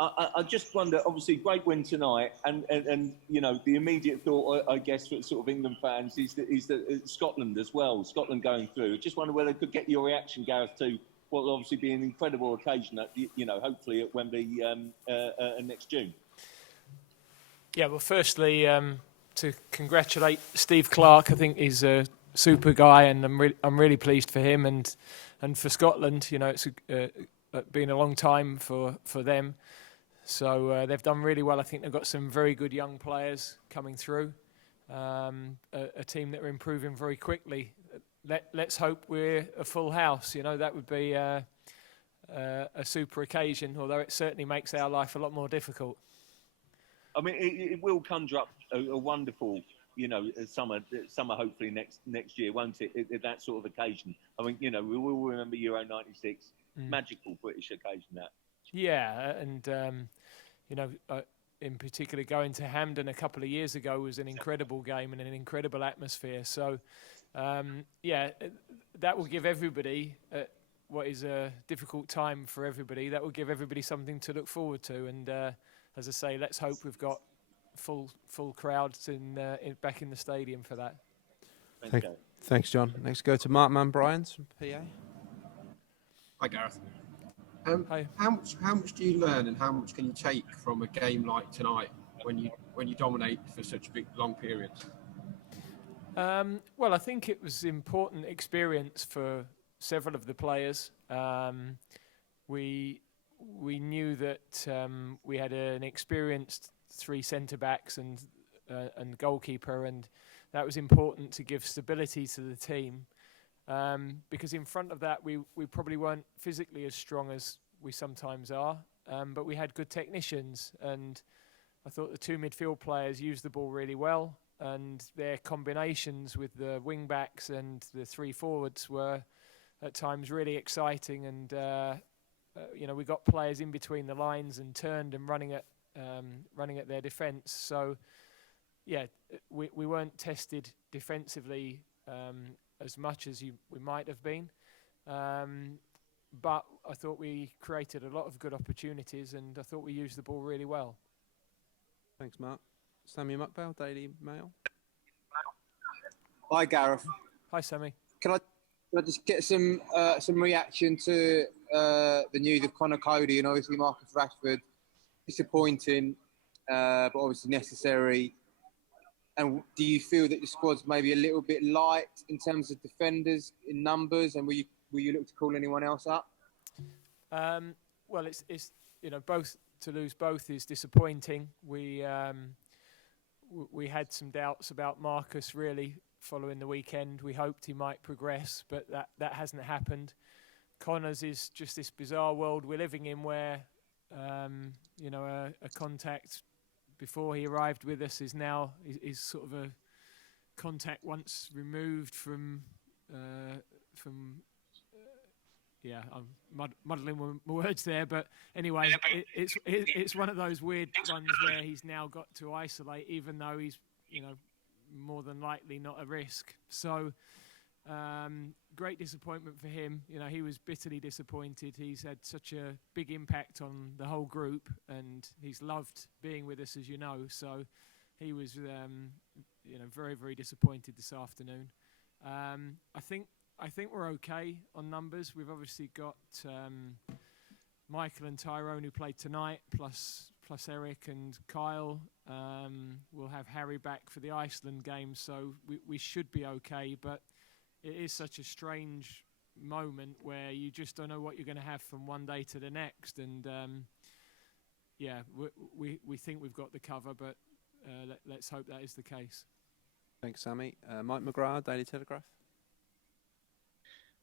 I just wonder, obviously, great win tonight, and the immediate thought, I guess, for sort of England fans is that Scotland as well, Scotland going through. I just wonder whether I could get your reaction, Gareth, to what will obviously be an incredible occasion, hopefully at Wembley next June. Yeah, well, firstly, to congratulate Steve Clarke. I think he's a super guy, and I'm really pleased for him and for Scotland. It's been a long time for them. So they've done really well. I think they've got some very good young players coming through. A team that are improving very quickly. Let's hope we're a full house. That would be a super occasion, although it certainly makes our life a lot more difficult. I mean, it will conjure up a wonderful, summer hopefully next year, won't it? That sort of occasion. I mean, we will remember Euro '96, magical British occasion that. Yeah, and in particular, going to Hampden a couple of years ago was an incredible game and an incredible atmosphere. So, that will give everybody what is a difficult time for everybody. That will give everybody something to look forward to. And as I say, let's hope we've got full crowds back in the stadium for that. Thanks, John. Next, go to Mark Mann-Bryans from PA. Hi, Gareth. Hi. How much do you learn, and how much can you take from a game like tonight when you dominate for such big long periods? Well, I think it was important experience for several of the players. We knew that we had an experienced three centre backs and goalkeeper, and that was important to give stability to the team. Because in front of that, we probably weren't physically as strong as we sometimes are, but we had good technicians, and I thought the two midfield players used the ball really well, and their combinations with the wing backs and the three forwards were at times really exciting, and we got players in between the lines and turned and running at their defence. So yeah, we weren't tested defensively as much as we might have been. But I thought we created a lot of good opportunities, and I thought we used the ball really well. Thanks, Mark. Sammy Muckbell, Daily Mail. Hi, Gareth. Hi, Sammy. Can I just get some reaction to the news of Conor Cody and obviously Marcus Rashford? Disappointing, but obviously necessary. And do you feel that the squad's maybe a little bit light in terms of defenders in numbers? And will you look to call anyone else up? Well, it's both to lose both is disappointing. We had some doubts about Marcus really following the weekend. We hoped he might progress, but that hasn't happened. Connor's is just this bizarre world we're living in where a contact before he arrived with us is now is sort of a contact once removed from I'm muddling my words there, but anyway, it's one of those weird ones where he's now got to isolate, even though he's more than likely not a risk. So great disappointment for him. He was bitterly disappointed. He's had such a big impact on the whole group, and he's loved being with us, as you know. So he was, very, very disappointed this afternoon. I think we're okay on numbers. We've obviously got Michael and Tyrone who played tonight, plus Eric and Kyle. We'll have Harry back for the Iceland game, so we should be okay. But it is such a strange moment where you just don't know what you're going to have from one day to the next. And we think we've got the cover, but let's hope that is the case. Thanks, Sammy. Mike McGrath, Daily Telegraph.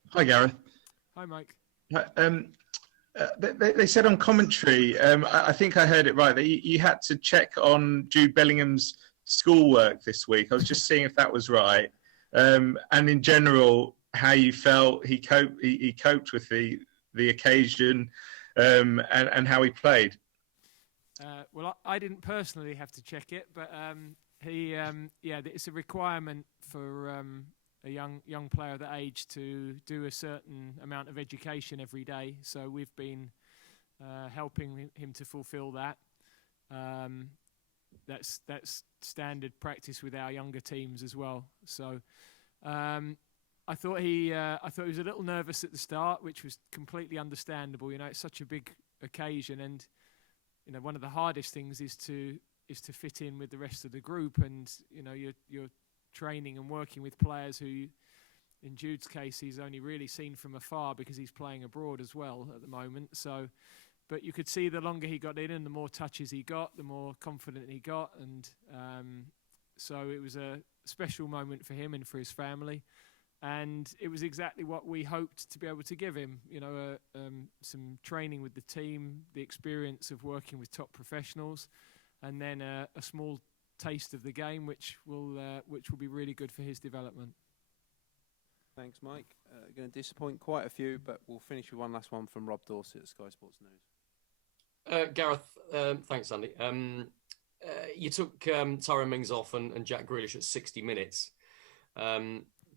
Hi, Gareth. Hi, Mike. They said on commentary, I think I heard it right, that you had to check on Jude Bellingham's schoolwork this week. I was just seeing if that was right. And in general, how you felt he coped with the occasion and how he played. Well, I didn't personally have to check it, but it's a requirement for a young player of that age to do a certain amount of education every day. So we've been helping him to fulfil that. That's standard practice with our younger teams as well. So I thought he was a little nervous at the start, which was completely understandable. You know, it's such a big occasion, and you know, one of the hardest things is to fit in with the rest of the group, and you know, you're training and working with players who, in Jude's case, he's only really seen from afar because he's playing abroad as well at the moment. So, but you could see the longer he got in and the more touches he got, the more confident he got, and so it was a special moment for him and for his family. And it was exactly what we hoped to be able to give him, you know, some training with the team, the experience of working with top professionals, and then a small taste of the game, which will be really good for his development. Thanks, Mike. Going to disappoint quite a few, but we'll finish with one last one from Rob Dorsett at Sky Sports News. Gareth, thanks, Andy. You took Tyrone Mings off and Jack Grealish at 60 minutes.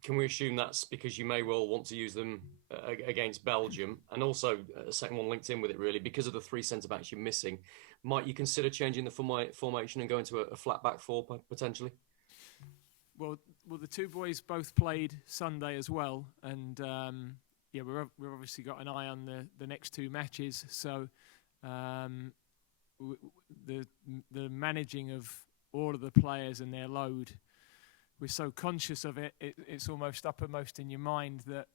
Can we assume that's because you may well want to use them against Belgium? And also, a second one linked in with it, really, because of the three centre-backs you're missing, might you consider changing the formation and going to a flat-back four, potentially? Well, the two boys both played Sunday as well. And, yeah, we've obviously got an eye on the next two matches. So the managing of all of the players and their load, we're so conscious of it, it's almost uppermost in your mind that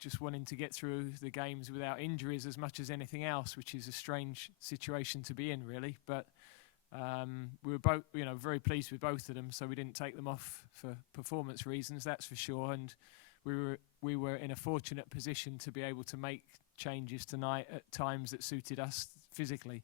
just wanting to get through the games without injuries as much as anything else, which is a strange situation to be in, really. But we were both, you know, very pleased with both of them, so we didn't take them off for performance reasons, that's for sure. And we were in a fortunate position to be able to make changes tonight at times that suited us physically.